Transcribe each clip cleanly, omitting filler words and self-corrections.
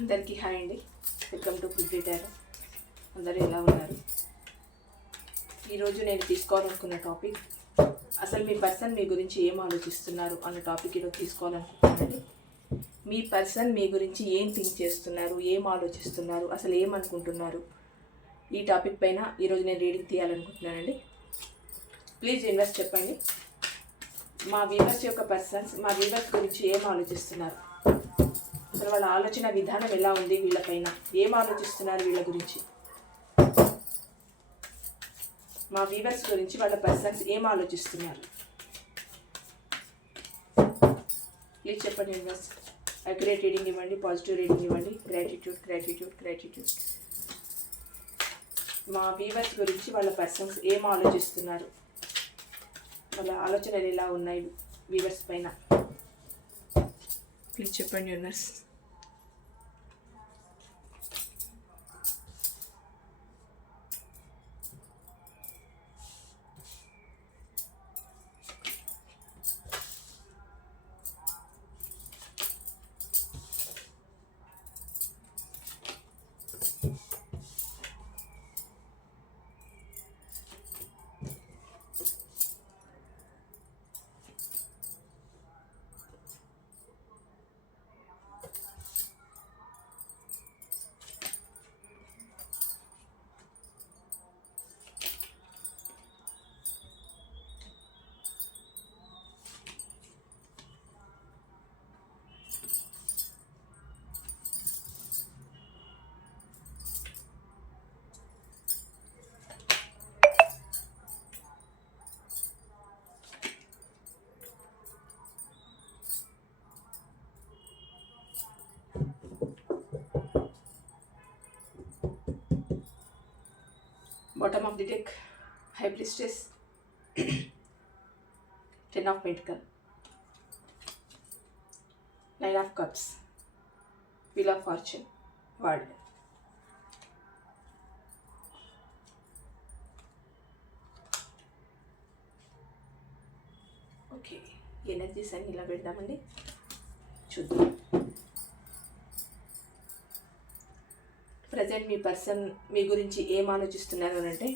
అందరికీ హాయ్ అండి. Welcome to food tarot. అందరూ ఎలా ఉన్నారు? ఈరోజు నేను తీసుకోవాలనుకున్న టాపిక్, అసలు మీ పర్సన్ మీ గురించి ఏం ఆలోచిస్తున్నారు అన్న టాపిక్ ఈరోజు తీసుకోవాలనుకుంటున్నానండి. మీ పర్సన్ మీ గురించి ఏం థింక్ చేస్తున్నారు, ఏం ఆలోచిస్తున్నారు, అసలు ఏమనుకుంటున్నారు, ఈ టాపిక్ పైన ఈరోజు నేను రీడింగ్ తీయాలనుకుంటున్నానండి. ప్లీజ్ ఇన్వెస్ట్ చెప్పండి. మా వ్యూవర్స్ యొక్క పర్సన్స్ మా వ్యూవర్స్ గురించి ఏం ఆలోచిస్తున్నారు, అసలు వాళ్ళ ఆలోచన విధానం ఎలా ఉంది, వీళ్ళపైన ఏం ఆలోచిస్తున్నారు, వీళ్ళ గురించి, మా వ్యూవర్స్ గురించి వాళ్ళ పర్సన్స్ ఏం ఆలోచిస్తున్నారు. ప్లీజ్ చెప్పండి యూనివర్స్. అక్యురేట్ రీడింగ్ ఇవ్వండి, పాజిటివ్ రీడింగ్ ఇవ్వండి. Gratitude gratitude gratitude. మా వ్యూవర్స్ గురించి వాళ్ళ పర్సన్స్ ఏం ఆలోచిస్తున్నారు, వాళ్ళ ఆలోచనలు ఎలా ఉన్నాయి వ్యూవర్స్ పైన, ప్లీజ్ చెప్పండి universe. Bottom of the deck, High Priestess, Ten of Pentacles, Nine of Cups, Wheel of Fortune, World. Okay, energies అన్ని ఇలా పెడదామండి, చూద్దాం. ప్రజెంట్ మీ పర్సన్ మీ గురించి ఏం ఆలోచిస్తున్నారు అని అంటే,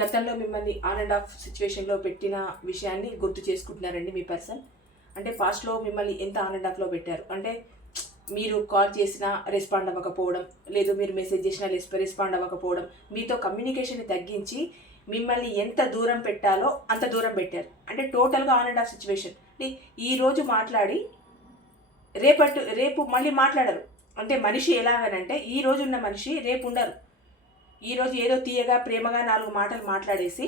గతంలో మిమ్మల్ని ఆన్ అండ్ ఆఫ్ సిచ్యువేషన్లో పెట్టిన విషయాన్ని గుర్తు చేసుకుంటున్నారండి మీ పర్సన్. అంటే పాస్ట్లో మిమ్మల్ని ఎంత ఆన్ అండ్ ఆఫ్లో పెట్టారు అంటే, మీరు కాల్ చేసినా రెస్పాండ్ అవ్వకపోవడం, లేదు మీరు మెసేజ్ చేసినా రెస్పాండ్ అవ్వకపోవడం, మీతో కమ్యూనికేషన్ తగ్గించి మిమ్మల్ని ఎంత దూరం పెట్టాలో అంత దూరం పెట్టారు. అంటే టోటల్గా ఆన్ అండ్ ఆఫ్ సిచ్యువేషన్. ఈరోజు మాట్లాడి రేపు మళ్ళీ మాట్లాడరు. అంటే మనిషి ఎలాగనంటే, ఈ రోజు ఉన్న మనిషి రేపు ఉండరు. ఈరోజు ఏదో తీయగా ప్రేమగా 4 మాటలు మాట్లాడేసి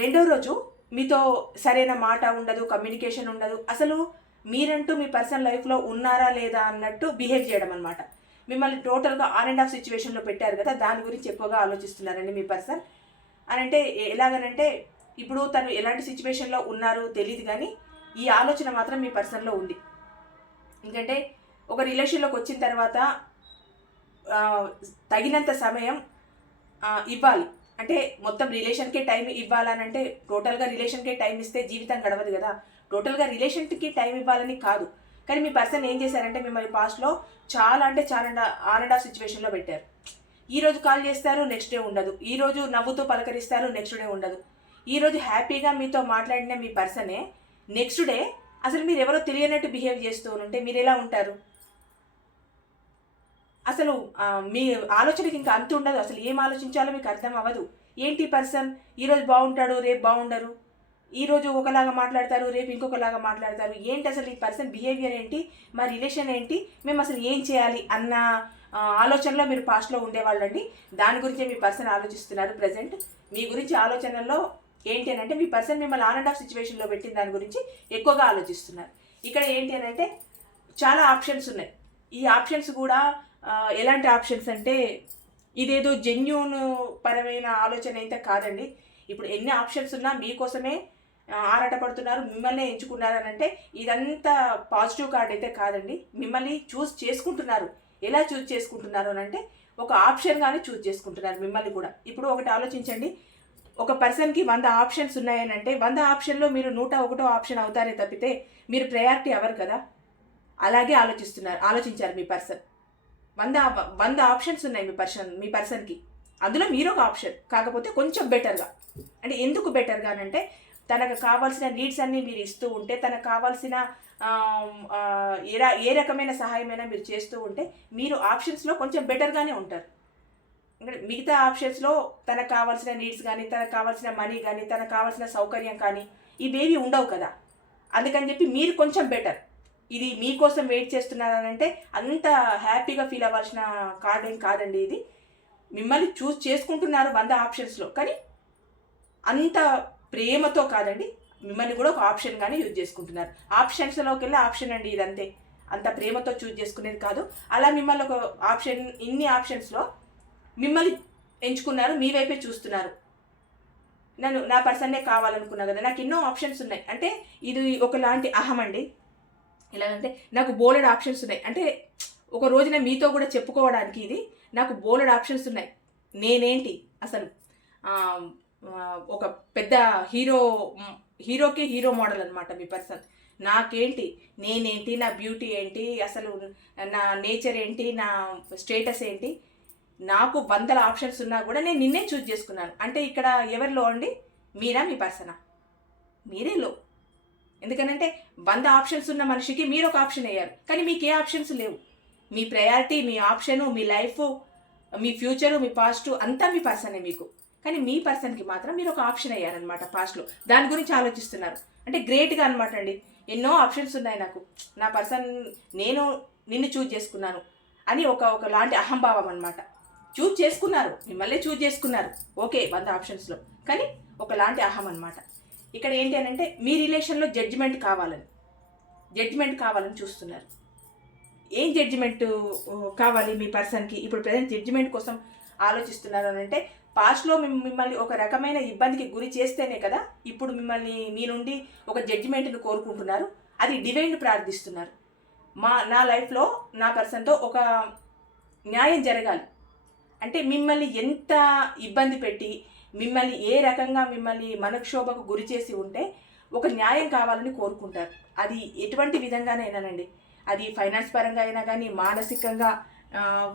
రెండో రోజు మీతో సరైన మాట ఉండదు, కమ్యూనికేషన్ ఉండదు. అసలు మీరంటూ మీ పర్సనల్ లైఫ్లో ఉన్నారా లేదా అన్నట్టు బిహేవ్ చేయడం అనమాట. మిమ్మల్ని టోటల్గా ఆన్ అండ్ ఆఫ్ సిచ్యువేషన్లో పెట్టారు కదా, దాని గురించి ఎక్కువగా ఆలోచిస్తున్నారండి మీ పర్సన్. అని అంటే ఎలాగనంటే, ఇప్పుడు తను ఎలాంటి సిచ్యువేషన్లో ఉన్నారో తెలియదు, కానీ ఈ ఆలోచన మాత్రం మీ పర్సన్లో ఉంది. ఎందుకంటే ఒక రిలేషన్లోకి వచ్చిన తర్వాత తగినంత సమయం ఇవ్వాలి. అంటే మొత్తం రిలేషన్కే టైం ఇవ్వాలనంటే, టోటల్గా రిలేషన్కే టైం ఇస్తే జీవితం గడవదు కదా. టోటల్గా రిలేషన్కి టైం ఇవ్వాలని కాదు, కానీ మీ పర్సన్ ఏం చేశారంటే, మిమ్మల్ని పాస్ట్లో చాలా ఆన్ అండ్ ఆఫ్ సిచ్యువేషన్లో పెట్టారు. ఈరోజు కాల్ చేస్తారు, నెక్స్ట్ డే ఉండదు. ఈరోజు నవ్వుతూ పలకరిస్తారు, నెక్స్ట్ డే ఉండదు. ఈరోజు హ్యాపీగా మీతో మాట్లాడిన మీ పర్సనే నెక్స్ట్ డే అసలు మీరు ఎవరో తెలియనట్టు బిహేవ్ చేస్తూ ఉంటే మీరు ఎలా ఉంటారు? అసలు మీ ఆలోచనకి ఇంకా అంత ఉండదు. అసలు ఏం ఆలోచించాలో మీకు అర్థం అవ్వదు. ఏంటి పర్సన్ ఈరోజు బాగుంటాడు, రేపు బాగుండరు. ఈరోజు ఒకలాగా మాట్లాడతారు, రేపు ఇంకొకలాగా మాట్లాడతారు. ఏంటి అసలు ఈ పర్సన్ బిహేవియర్ ఏంటి, మా రిలేషన్ ఏంటి, మేము అసలు ఏం చేయాలి అన్న ఆలోచనలో మీరు పాస్ట్లో ఉండేవాళ్ళండి. దాని గురించే మీ పర్సన్ ఆలోచిస్తున్నారు. ప్రజెంట్ మీ గురించి ఆలోచనల్లో ఏంటి అని అంటే, మీ పర్సన్ మిమ్మల్ని ఆన్ అండ్ ఆఫ్ సిచ్యువేషన్లో పెట్టిన దాని గురించి ఎక్కువగా ఆలోచిస్తున్నారు. ఇక్కడ ఏంటి అని అంటే, చాలా ఆప్షన్స్ ఉన్నాయి. ఈ ఆప్షన్స్ కూడా ఎలాంటి ఆప్షన్స్ అంటే, ఇదేదో జెన్యూన్ పరమైన ఆలోచన అయితే కాదండి. ఇప్పుడు ఎన్ని ఆప్షన్స్ ఉన్నా మీకోసమే ఆరాటపడుతున్నారు, మిమ్మల్ని ఎంచుకున్నారని అంటే ఇదంతా పాజిటివ్ కార్డ్ అయితే కాదండి. మిమ్మల్ని చూస్ చేసుకుంటున్నారు. ఎలా చూస్ చేసుకుంటున్నారు అని అంటే, ఒక ఆప్షన్ కానీ చూస్ చేసుకుంటున్నారు మిమ్మల్ని కూడా. ఇప్పుడు ఒకటి ఆలోచించండి, ఒక పర్సన్కి 100 ఆప్షన్స్ ఉన్నాయని అంటే 100 ఆప్షన్లో మీరు 101వ ఆప్షన్ అవుతారే తప్పితే మీరు ప్రయారిటీ అవ్వరు కదా. అలాగే ఆలోచించారు మీ పర్సన్. 100 ఆప్షన్స్ ఉన్నాయి మీ పర్సన్కి. అందులో మీరు ఒక ఆప్షన్, కాకపోతే కొంచెం బెటర్గా. అంటే ఎందుకు బెటర్గా అంటే తనకు కావాల్సిన నీడ్స్ అన్నీ మీరు ఇస్తూ ఉంటే, తనకు కావాల్సిన ఏ రకమైన సహాయమైనా మీరు చేస్తూ ఉంటే మీరు ఆప్షన్స్లో కొంచెం బెటర్గానే ఉంటారు. ఇంకా మిగతా ఆప్షన్స్లో తనకు కావాల్సిన నీడ్స్ కానీ, తనకు కావాల్సిన మనీ కానీ, తనకు కావాల్సిన సౌకర్యం కానీ ఇవేవి ఉండవు కదా. అందుకని చెప్పి మీరు కొంచెం బెటర్. ఇది మీకోసం వెయిట్ చేస్తున్నారనంటే అంత హ్యాపీగా ఫీల్ అవ్వాల్సిన కార్డ్ ఏం కాదండి. ఇది మిమ్మల్ని చూస్ చేసుకుంటున్నారు 100 ఆప్షన్స్లో, కానీ అంత ప్రేమతో కాదండి. మిమ్మల్ని కూడా ఒక ఆప్షన్గానే యూజ్ చేసుకుంటున్నారు. ఆప్షన్స్లోకి వెళ్ళి ఆప్షన్ అండి ఇదంతే. అంత ప్రేమతో చూజ్ చేసుకునేది కాదు. అలా మిమ్మల్ని ఒక ఆప్షన్, ఇన్ని ఆప్షన్స్లో మిమ్మల్ని ఎంచుకున్నారు, మీ వైపే చూస్తున్నారు. నా పర్సన్నే కావాలనుకున్నా కదా, నాకు ఎన్నో ఆప్షన్స్ ఉన్నాయి అంటే ఇది ఒకలాంటి అహం అండి. ఎలాగంటే నాకు బోలెడ్ ఆప్షన్స్ ఉన్నాయి అంటే ఒక రోజున మీతో కూడా చెప్పుకోవడానికి ఇది నాకు బోలెడ్ ఆప్షన్స్ ఉన్నాయి. నేనేంటి అసలు ఒక పెద్ద హీరోకి హీరో మోడల్ అనమాట మీ పర్సన్. నాకేంటి, నేనేంటి, నా బ్యూటీ ఏంటి, అసలు నా నేచర్ ఏంటి, నా స్టేటస్ ఏంటి, నాకు 100 ఆప్షన్స్ ఉన్నా కూడా నేను నిన్నే చూజ్ చేసుకున్నాను. అంటే ఇక్కడ ఎవరిలో అండి, మీరా మీ పర్సనా? మీరే లో. ఎందుకనంటే 100 ఆప్షన్స్ ఉన్న మనిషికి మీరు ఒక ఆప్షన్ అయ్యారు, కానీ మీకు ఏ ఆప్షన్స్ లేవు. మీ ప్రయారిటీ, మీ ఆప్షను, మీ లైఫ్, మీ ఫ్యూచరు, మీ పాస్ట్ అంతా మీ పర్సనే మీకు. కానీ మీ పర్సన్కి మాత్రం మీరు ఒక ఆప్షన్ అయ్యారనమాట పాస్ట్లో. దాని గురించి ఆలోచిస్తున్నారు అంటే గ్రేట్గా అనమాట అండి. ఎన్నో ఆప్షన్స్ ఉన్నాయి నాకు, నా పర్సన్, నేను నిన్ను చూజ్ చేసుకున్నాను అని ఒకలాంటి అహంభావం అనమాట. చూజ్ చేసుకున్నారు, మిమ్మల్ని చూజ్ చేసుకున్నారు, ఓకే 100 ఆప్షన్స్లో, కానీ ఒకలాంటి అహం అనమాట. ఇక్కడ ఏంటి అని అంటే మీ రిలేషన్లో జడ్జిమెంట్ కావాలని చూస్తున్నారు. ఏం జడ్జిమెంట్ కావాలి మీ పర్సన్కి? ఇప్పుడు ప్రజెంట్ జడ్జిమెంట్ కోసం ఆలోచిస్తున్నారు అని అంటే పాస్ట్లో మిమ్మల్ని ఒక రకమైన ఇబ్బందికి గురి చేస్తేనే కదా ఇప్పుడు మిమ్మల్ని మీ నుండి ఒక జడ్జిమెంట్ని కోరుకుంటున్నారు. అది డివైన్ ప్రార్థిస్తున్నారు. నా లైఫ్లో నా పర్సన్తో ఒక న్యాయం జరగాలి అంటే మిమ్మల్ని ఎంత ఇబ్బంది పెట్టి, మిమ్మల్ని ఏ రకంగా మిమ్మల్ని మనక్షోభకు గురి చేసి ఉంటే ఒక న్యాయం కావాలని కోరుకుంటారు. అది ఎటువంటి విధంగానైనానండి, అది ఫైనాన్స్ పరంగా అయినా కానీ, మానసికంగా,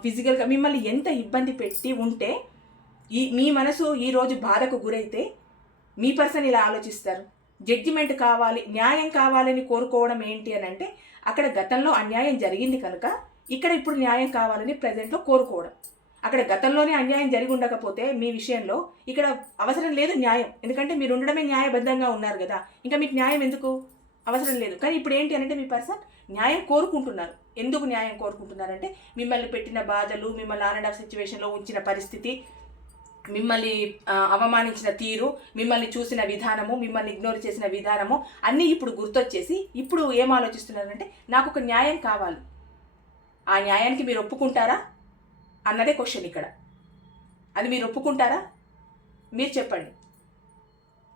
ఫిజికల్గా మిమ్మల్ని ఎంత ఇబ్బంది పెట్టి ఉంటే మీ మనసు ఈరోజు బాధకు గురైతే మీ పర్సన్ ఇలా ఆలోచిస్తారు. జడ్జిమెంట్ కావాలి, న్యాయం కావాలని కోరుకోవడం ఏంటి అని అంటే అక్కడ గతంలో అన్యాయం జరిగింది కనుక ఇక్కడ ఇప్పుడు న్యాయం కావాలని ప్రజెంట్లో కోరుకోవడం. అక్కడ గతంలోనే అన్యాయం జరిగి ఉండకపోతే మీ విషయంలో ఇక్కడ అవసరం లేదు న్యాయం. ఎందుకంటే మీరు ఉండడమే న్యాయబద్ధంగా ఉన్నారు కదా, ఇంకా మీకు న్యాయం ఎందుకు, అవసరం లేదు. కానీ ఇప్పుడు ఏంటి అంటే మీ పర్సన్ న్యాయం కోరుకుంటున్నారు. ఎందుకు న్యాయం కోరుకుంటున్నారంటే మిమ్మల్ని పెట్టిన బాధలు, మిమ్మల్ని ఆన్ అండ్ ఆఫ్ సిచ్యువేషన్లో ఉంచిన పరిస్థితి, మిమ్మల్ని అవమానించిన తీరు, మిమ్మల్ని చూసిన విధానము, మిమ్మల్ని ఇగ్నోర్ చేసిన విధానము అన్నీ ఇప్పుడు గుర్తొచ్చేసి ఇప్పుడు ఏం ఆలోచిస్తున్నారంటే నాకు ఒక న్యాయం కావాలి. ఆ న్యాయానికి మీరు ఒప్పుకుంటారా అన్నదే క్వశ్చన్ ఇక్కడ. అది మీరు ఒప్పుకుంటారా? మీరు చెప్పండి,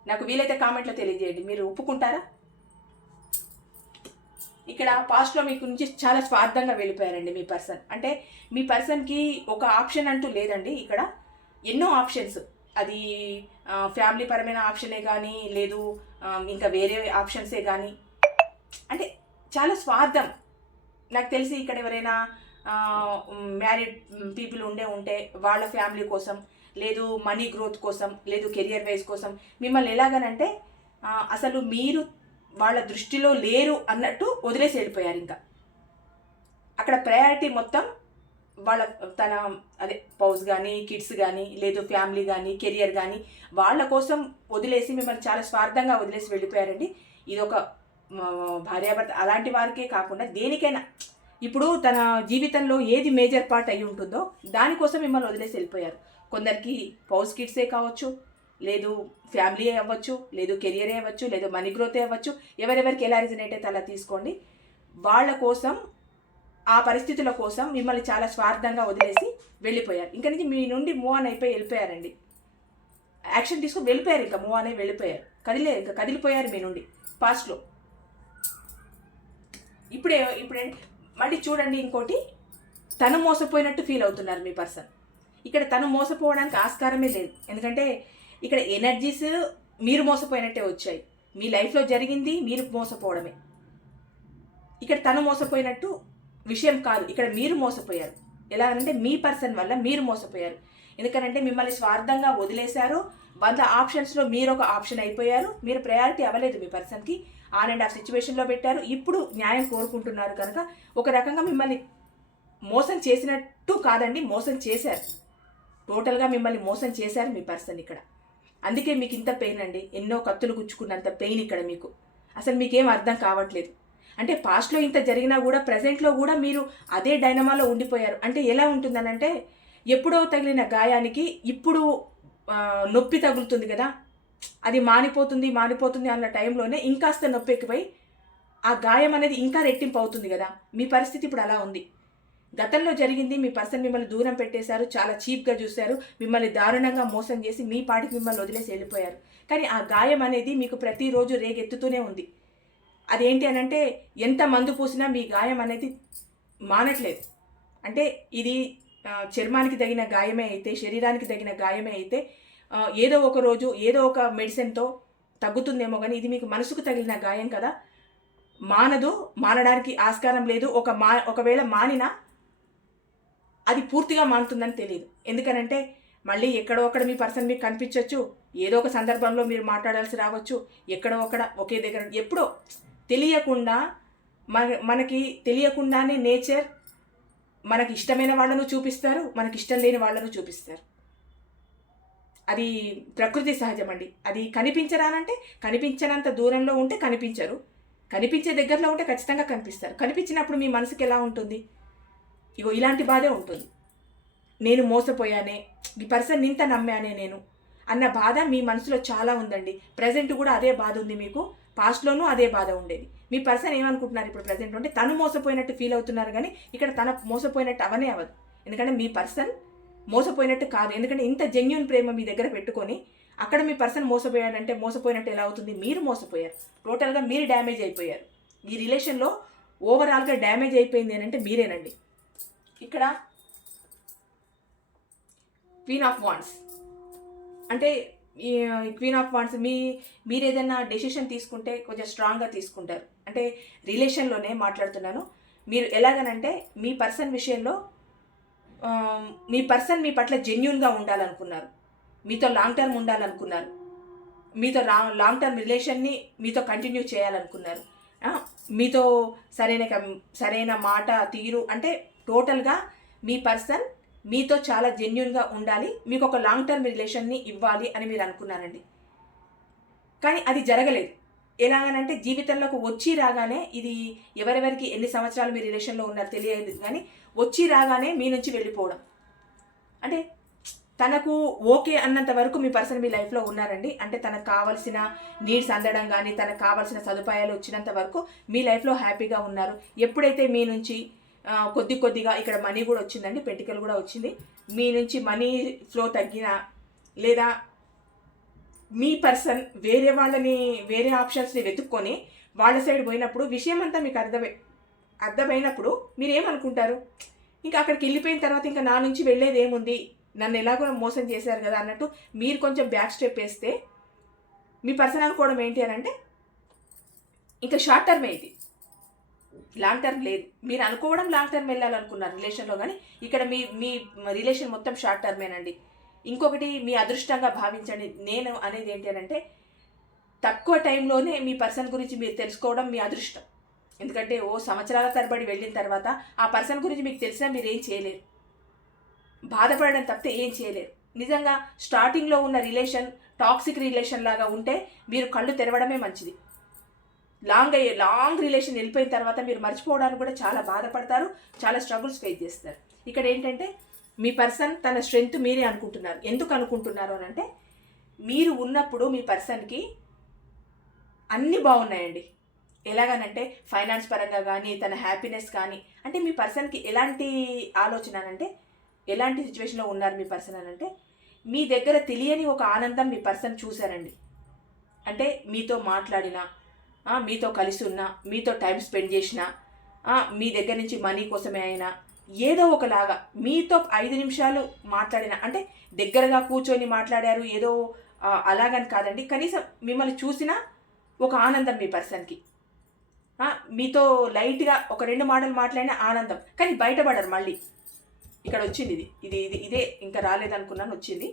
నాకు వీలైతే కామెంట్లో తెలియజేయండి. మీరు ఒప్పుకుంటారా? ఇక్కడ పాస్ట్లో మీకు నుంచి చాలా స్వార్థంగా వెళ్ళిపోయారండి మీ పర్సన్. అంటే మీ పర్సన్కి ఒక ఆప్షన్ అంటూ లేదండి. ఇక్కడ ఎన్నో ఆప్షన్స్, అది ఫ్యామిలీ పరమైన ఆప్షనే కానీ, లేదు ఇంకా వేరే ఆప్షన్సే కానీ, అంటే చాలా స్వార్థం. నాకు తెలిసి ఇక్కడ ఎవరైనా మ్యారీడ్ పీపుల్ ఉంటే వాళ్ళ ఫ్యామిలీ కోసం, లేదు మనీ గ్రోత్ కోసం, లేదు కెరియర్ వైజ్ కోసం మిమ్మల్ని ఎలాగనంటే అసలు మీరు వాళ్ళ దృష్టిలో లేరు అన్నట్టు వదిలేసి వెళ్ళిపోయారు. ఇంకా అక్కడ ప్రయారిటీ మొత్తం తన పౌస్ కానీ, కిడ్స్ కానీ, లేదు ఫ్యామిలీ కానీ, కెరియర్ కానీ వాళ్ళ కోసం వదిలేసి మిమ్మల్ని చాలా స్వార్థంగా వదిలేసి వెళ్ళిపోయారండి. ఇది ఒక భార్యాభర్త అలాంటి వారికే కాకుండా దేనికైనా ఇప్పుడు తన జీవితంలో ఏది మేజర్ పార్ట్ అయి ఉంటుందో దానికోసం మిమ్మల్ని వదిలేసి వెళ్ళిపోయారు. కొందరికి పౌస్ కిడ్సే కావచ్చు, లేదు ఫ్యామిలీ అవ్వచ్చు, లేదు కెరియరే అవ్వచ్చు, లేదు మనీ గ్రోతే అవ్వచ్చు. ఎవరెవరికి ఎలా రిజనేట్ అయితే అలా తీసుకోండి. వాళ్ళ కోసం, ఆ పరిస్థితుల కోసం మిమ్మల్ని చాలా స్వార్థంగా వదిలేసి వెళ్ళిపోయారు. ఇంకా నుంచి మీ నుండి మూవ్ ఆన్ అయిపోయి వెళ్ళిపోయారండి. యాక్షన్ తీసుకుని వెళ్ళిపోయారు, ఇంకా మూవ్ ఆన్ అయి వెళ్ళిపోయారు, ఇంకా కదిలిపోయారు మీ నుండి పాస్ట్లో. ఇప్పుడే మళ్ళీ చూడండి, ఇంకోటి తను మోసపోయినట్టు ఫీల్ అవుతున్నారు మీ పర్సన్. ఇక్కడ తను మోసపోవడానికి ఆస్కారమే లేదు. ఎందుకంటే ఇక్కడ ఎనర్జీస్ మీరు మోసపోయినట్టే వచ్చాయి. మీ లైఫ్లో జరిగింది మీరు మోసపోవడమే. ఇక్కడ తను మోసపోయినట్టు విషయం కాదు, ఇక్కడ మీరు మోసపోయారు. ఎలా అంటే మీ పర్సన్ వల్ల మీరు మోసపోయారు. ఎందుకంటే మిమ్మల్ని స్వార్థంగా వదిలేశారు, 100 ఆప్షన్స్లో మీరు ఒక ఆప్షన్ అయిపోయారు, మీరు ప్రయారిటీ అవ్వలేదు మీ పర్సన్కి, ఆన్ అండ్ ఆఫ్ సిచ్యువేషన్లో పెట్టారు. ఇప్పుడు న్యాయం కోరుకుంటున్నారు కనుక ఒక రకంగా మిమ్మల్ని మోసం చేసినట్టు కాదండి, మోసం చేశారు. టోటల్గా మిమ్మల్ని మోసం చేశారు మీ పర్సన్ ఇక్కడ. అందుకే మీకు ఇంత పెయిన్ అండి, ఎన్నో కత్తులు గుచ్చుకున్నంత పెయిన్ ఇక్కడ మీకు. అసలు మీకేం అర్థం కావట్లేదు. అంటే పాస్ట్లో ఇంత జరిగినా కూడా ప్రజెంట్లో కూడా మీరు అదే డైనమాలో ఉండిపోయారు. అంటే ఎలా ఉంటుందనంటే ఎప్పుడో తగిలిన గాయానికి ఇప్పుడు నొప్పి తగులుతుంది కదా, అది మానిపోతుంది అన్న టైంలోనే ఇంకాస్త నొప్పి ఎక్కువై ఆ గాయం అనేది ఇంకా రెట్టింపు అవుతుంది కదా. మీ పరిస్థితి ఇప్పుడు అలా ఉంది. గతంలో జరిగింది, మీ పర్సన్ మిమ్మల్ని దూరం పెట్టేశారు, చాలా చీప్గా చూశారు, మిమ్మల్ని దారుణంగా మోసం చేసి మీ పాటికి మిమ్మల్ని వదిలేసి వెళ్ళిపోయారు. కానీ ఆ గాయం అనేది మీకు ప్రతిరోజు రేగెత్తుతూనే ఉంది. అదేంటి అనంటే ఎంత మందు పూసినా మీ గాయం అనేది మానట్లేదు. అంటే ఇది చర్మానికి తగిన గాయమే అయితే, శరీరానికి తగిన గాయమే అయితే ఏదో ఒక రోజు ఏదో ఒక మెడిసిన్తో తగ్గుతుందేమో, కానీ ఇది మీకు మనసుకు తగిలిన గాయం కదా, మానడానికి ఆస్కారం లేదు. ఒకవేళ మానినా అది పూర్తిగా మానుతుందని తెలియదు. ఎందుకనంటే మళ్ళీ ఎక్కడో అక్కడ మీ పర్సన్ మీకు కనిపించవచ్చు, ఏదో ఒక సందర్భంలో మీరు మాట్లాడాల్సి రావచ్చు, ఎక్కడో అక్కడ ఒకే దగ్గర ఎప్పుడో తెలియకుండా మనకి తెలియకుండానే నేచర్ మనకి ఇష్టమైన వాళ్ళను చూపిస్తారు, మనకి ఇష్టం లేని వాళ్ళను చూపిస్తారు. అది ప్రకృతి సహజం అండి. అది కనిపించరానంటే కనిపించనంత దూరంలో ఉంటే కనిపించరు, కనిపించే దగ్గరలో ఉంటే ఖచ్చితంగా కనిపిస్తారు. కనిపించినప్పుడు మీ మనసుకి ఎలా ఉంటుంది? ఇగో ఇలాంటి బాధే ఉంటుంది. నేను మోసపోయానే, ఈ పర్సన్ ఇంత నమ్మానే నేను అన్న బాధ మీ మనసులో చాలా ఉందండి. ప్రజెంట్ కూడా అదే బాధ ఉంది మీకు, పాస్ట్లోనూ అదే బాధ ఉండేది. మీ పర్సన్ ఏమనుకుంటున్నారు ఇప్పుడు ప్రజెంట్ అంటే తను మోసపోయినట్టు ఫీల్ అవుతున్నారు, కానీ ఇక్కడ తన మోసపోయినట్టు అవనే అవ్వదు. ఎందుకంటే మీ పర్సన్ మోసపోయినట్టు కాదు. ఎందుకంటే ఇంత జెన్యూన్ ప్రేమ మీ దగ్గర పెట్టుకొని అక్కడ మీ పర్సన్ మోసపోయాడంటే మోసపోయినట్టు ఎలా అవుతుంది? మీరు మోసపోయారు, టోటల్గా మీరు డ్యామేజ్ అయిపోయారు. ఈ రిలేషన్లో ఓవరాల్గా డ్యామేజ్ అయిపోయింది అని అంటే మీరేనండి. ఇక్కడ క్వీన్ ఆఫ్ వాండ్స్ అంటే ఈ క్వీన్ ఆఫ్ వాండ్స్ మీరు ఏదైనా డెసిషన్ తీసుకుంటే కొంచెం స్ట్రాంగ్గా తీసుకుంటారు. అంటే రిలేషన్లోనే మాట్లాడుతున్నాను. మీరు ఎలాగనంటే మీ పర్సన్ విషయంలో మీ పర్సన్ మీ పట్ల జెన్యూన్గా ఉండాలనుకున్నారు, మీతో లాంగ్ టర్మ్ ఉండాలనుకున్నారు, మీతో లాంగ్ టర్మ్ రిలేషన్ని మీతో కంటిన్యూ చేయాలనుకున్నారు, మీతో సరైన మాట తీరు అంటే టోటల్గా మీ పర్సన్ మీతో చాలా జెన్యూన్గా ఉండాలి, మీకు ఒక లాంగ్ టర్మ్ రిలేషన్ని ఇవ్వాలి అని మీరు అనుకున్నారండి. కానీ అది జరగలేదు. ఎలాగనంటే జీవితంలోకి వచ్చి రాగానే, ఇది ఎవరెవరికి ఎన్ని సంవత్సరాలు మీ రిలేషన్లో ఉన్నారో తెలియదు, కానీ వచ్చి రాగానే మీ నుంచి వెళ్ళిపోవడం. అంటే తనకు ఓకే అన్నంత వరకు మీ పర్సన్ మీ లైఫ్లో ఉన్నారండి. అంటే తనకు కావాల్సిన నీడ్స్ అందడం కానీ, తనకు కావాల్సిన సదుపాయాలు వచ్చినంత వరకు మీ లైఫ్లో హ్యాపీగా ఉన్నారు. ఎప్పుడైతే మీ నుంచి కొద్దిగా ఇక్కడ మనీ కూడా వచ్చిందండి, పెంటికల్ కూడా వచ్చింది, మీ నుంచి మనీ ఫ్లో తగ్గినా లేదా మీ పర్సన్ వేరే ఆప్షన్స్ని వెతుక్కొని వాళ్ళ సైడ్ పోయినప్పుడు విషయం అంతా మీకు అర్థమైనప్పుడు మీరు ఏమనుకుంటారు? ఇంకా అక్కడికి వెళ్ళిపోయిన తర్వాత ఇంకా నా నుంచి వెళ్ళేది ఏముంది, నన్ను ఎలాగో మోసం చేశారు కదా అన్నట్టు మీరు కొంచెం బ్యాక్ స్టెప్ వేస్తే మీ పర్సన్ అనుకోవడం ఏంటి అని అంటే ఇంకా షార్ట్ టర్మే, ఇది లాంగ్ టర్మ్ లేదు. మీరు అనుకోవడం లాంగ్ టర్మ్ వెళ్ళాలనుకున్నారు రిలేషన్లో, కానీ ఇక్కడ మీ రిలేషన్ మొత్తం షార్ట్ టర్మేనండి. ఇంకొకటి మీ అదృష్టంగా భావించండి. నేను అనేది ఏంటి అని అంటే తక్కువ టైంలోనే మీ పర్సన్ గురించి మీరు తెలుసుకోవడం మీ అదృష్టం. ఎందుకంటే సంవత్సరాల తరబడి వెళ్ళిన తర్వాత ఆ పర్సన్ గురించి మీకు తెలిసినా మీరు ఏం చేయలేరు, బాధపడడం తప్పితే ఏం చేయలేరు. నిజంగా స్టార్టింగ్లో ఉన్న రిలేషన్ టాక్సిక్ రిలేషన్ లాగా ఉంటే మీరు కళ్ళు తెరవడమే మంచిది. లాంగ్ రిలేషన్ వెళ్ళిపోయిన తర్వాత మీరు మర్చిపోవడానికి కూడా చాలా బాధపడతారు, చాలా స్ట్రగుల్స్ ఫేస్ చేస్తారు. ఇక్కడ ఏంటంటే మీ పర్సన్ తన స్ట్రెంగ్త్ మీరే అనుకుంటున్నారు. ఎందుకు అనుకుంటున్నారు అని అంటే మీరు ఉన్నప్పుడు మీ పర్సన్కి అన్నీ బాగున్నాయండి. ఎలాగనంటే ఫైనాన్స్ పరంగా కానీ, తన హ్యాపీనెస్ కానీ, అంటే మీ పర్సన్కి ఎలాంటి ఆలోచన అంటే ఎలాంటి సిచ్యువేషన్లో ఉన్నారు మీ పర్సన్ అని అంటే మీ దగ్గర తెలియని ఒక ఆనందం మీ పర్సన్ చూశారండి. అంటే మీతో మాట్లాడినా, మీతో కలిసి ఉన్నా, మీతో టైం స్పెండ్ చేసినా, మీ దగ్గర నుంచి మనీ కోసమే అయినా ఏదో ఒకలాగా మీతో 5 నిమిషాలు మాట్లాడినా, అంటే దగ్గరగా కూర్చొని మాట్లాడారు ఏదో అలాగని కాదండి, కనీసం మిమ్మల్ని చూసినా ఒక ఆనందం మీ పర్సన్కి. మీతో లైట్గా ఒక 2 మాటలు మాట్లాడిన ఆనందం, కానీ బయటపడరు మళ్ళీ. ఇక్కడ వచ్చింది ఇదే ఇంకా రాలేదనుకున్నాను, వచ్చింది.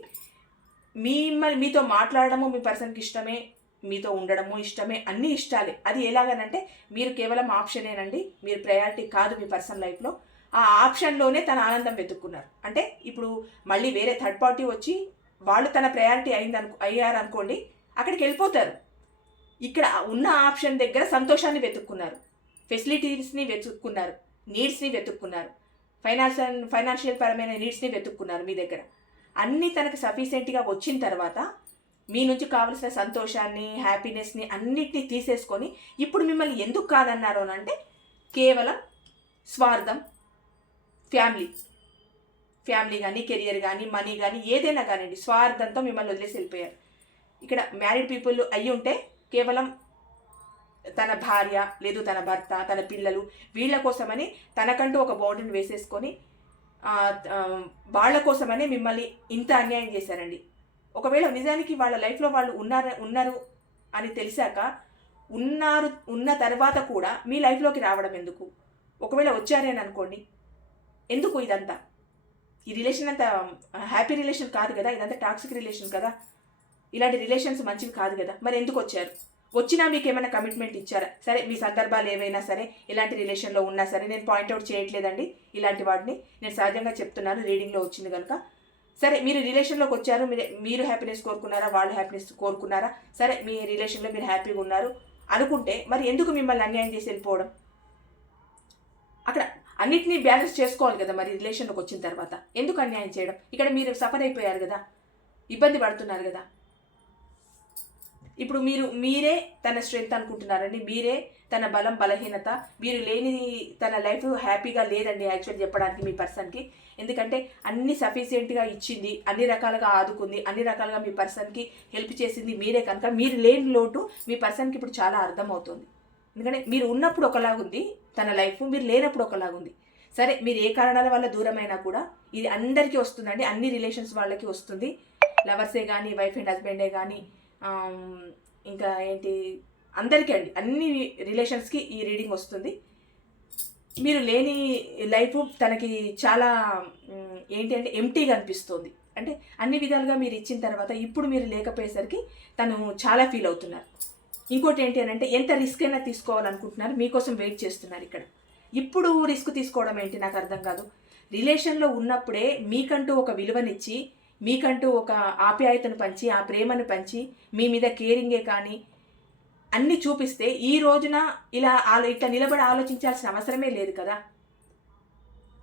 మీతో మాట్లాడడము మీ పర్సన్కి ఇష్టమే, మీతో ఉండడము ఇష్టమే, అన్నీ ఇష్టాలే. అది ఎలాగనంటే మీరు కేవలం ఆప్షనేనండి, మీరు ప్రయారిటీ కాదు మీ పర్సన్ లైఫ్లో. ఆ ఆప్షన్లోనే తన ఆనందం వెతుక్కున్నారు. అంటే ఇప్పుడు మళ్ళీ వేరే థర్డ్ పార్టీ వచ్చి వాళ్ళు తన ప్రయారిటీ అయ్యారనుకోండి, అక్కడికి వెళ్ళిపోతారు. ఇక్కడ ఉన్న ఆప్షన్ దగ్గర సంతోషాన్ని వెతుక్కున్నారు, ఫెసిలిటీస్ని వెతుక్కున్నారు, నీడ్స్ని వెతుక్కున్నారు, ఫైనాన్షియల్ పరమైన నీడ్స్ని వెతుక్కున్నారు. మీ దగ్గర అన్నీ తనకు సఫిషియెంట్గా వచ్చిన తర్వాత మీ నుంచి కావలసిన సంతోషాన్ని, హ్యాపీనెస్ని అన్నిటినీ తీసేసుకొని ఇప్పుడు మిమ్మల్ని ఎందుకు కాదన్నారు అని అంటే కేవలం స్వార్థం, ఫ్యామిలీ కానీ, కెరియర్ కానీ, మనీ కానీ, ఏదైనా కానివ్వండి, స్వార్థంతో మిమ్మల్ని వదిలేసి వెళ్ళిపోయారు. ఇక్కడ మ్యారీడ్ పీపుల్ అయ్యి ఉంటే కేవలం తన భార్య, లేదు తన భర్త, తన పిల్లలు, వీళ్ళ కోసమని తనకంటూ ఒక బౌండరీని వేసేసుకొని వాళ్ళ కోసమని మిమ్మల్ని ఇంత అన్యాయం చేశారండి. ఒకవేళ నిజానికి వాళ్ళ లైఫ్లో వాళ్ళు ఉన్నారు అని తెలిసాక ఉన్న తర్వాత కూడా మీ లైఫ్లోకి రావడం ఎందుకు? ఒకవేళ వచ్చారే అని అనుకోండి, ఎందుకు ఇదంతా? ఈ రిలేషన్ అంతా హ్యాపీ రిలేషన్ కాదు కదా, ఇదంతా టాక్సిక్ రిలేషన్ కదా, ఇలాంటి రిలేషన్స్ మంచివి కాదు కదా. మరి ఎందుకు వచ్చారు? వచ్చినా మీకు ఏమైనా కమిట్మెంట్ ఇచ్చారా? సరే, మీ సందర్భాలు ఏవైనా సరే, ఇలాంటి రిలేషన్లో ఉన్నా సరే, నేను పాయింట్అవుట్ చేయట్లేదండి ఇలాంటి వాటిని, నేను సహజంగా చెప్తున్నాను, రీడింగ్లో వచ్చింది కనుక. సరే, మీరు రిలేషన్లోకి వచ్చారు, మీరు హ్యాపీనెస్ కోరుకున్నారా, వాళ్ళు హ్యాపీనెస్ కోరుకున్నారా? సరే, మీ రిలేషన్లో మీరు హ్యాపీగా ఉన్నారు అనుకుంటే మరి ఎందుకు మిమ్మల్ని అన్యాయం చేసి వెళ్ళిపోవడం? అక్కడ అన్నిటినీ బ్యాలెన్స్ చేసుకోవాలి కదా. మరి రిలేషన్లోకి వచ్చిన తర్వాత ఎందుకు అన్యాయం చేయడం? ఇక్కడ మీరు సఫర్ అయిపోయారు కదా, ఇబ్బంది పడుతున్నారు కదా. ఇప్పుడు మీరే తన స్ట్రెంగ్త్ అనుకుంటున్నారండి, మీరే తన బలం, బలహీనత. మీరు లేని తన లైఫ్ హ్యాపీగా లేదండి యాక్చువల్ చెప్పడానికి మీ పర్సన్కి. ఎందుకంటే అన్ని సఫిషియెంట్గా ఇచ్చింది, అన్ని రకాలుగా ఆదుకుంది, అన్ని రకాలుగా మీ పర్సన్కి హెల్ప్ చేసింది మీరే కనుక మీరు లేని లోటు మీ పర్సన్కి ఇప్పుడు చాలా అర్థమవుతుంది. ఎందుకంటే మీరు ఉన్నప్పుడు ఒకలాగుంది తన లైఫ్, మీరు లేనప్పుడు ఒకలాగుంది. సరే, మీరు ఏ కారణాల వల్ల దూరమైనా కూడా ఇది అందరికీ వస్తుందండి, అన్ని రిలేషన్స్ వాళ్ళకి వస్తుంది. లవర్సే కానీ, వైఫ్ అండ్ హస్బెండే కానీ, ఇంకా ఏంటి, అందరికీ అండి, అన్ని రిలేషన్స్కి ఈ రీడింగ్ వస్తుంది. మీరు లేని లైఫ్ తనకి చాలా ఏంటి అంటే ఎంప్టీగా అనిపిస్తుంది. అంటే అన్ని విధాలుగా మీరు ఇచ్చిన తర్వాత ఇప్పుడు మీరు లేకపోయేసరికి తను చాలా ఫీల్ అవుతున్నారు. ఇంకోటి ఏంటి అని అంటే ఎంత రిస్క్ అయినా తీసుకోవాలనుకుంటున్నారు, మీకోసం వెయిట్ చేస్తున్నారు. ఇక్కడ ఇప్పుడు రిస్క్ తీసుకోవడం ఏంటి నాకు అర్థం కాదు. రిలేషన్లో ఉన్నప్పుడే మీకంటూ ఒక విలువనిచ్చి, మీకంటూ ఒక ఆప్యాయతను పంచి, ఆ ప్రేమను పంచి, మీ మీద కేరింగే కానీ అన్నీ చూపిస్తే ఈ రోజున ఇట్లా నిలబడి ఆలోచించాల్సిన అవసరమే లేదు కదా.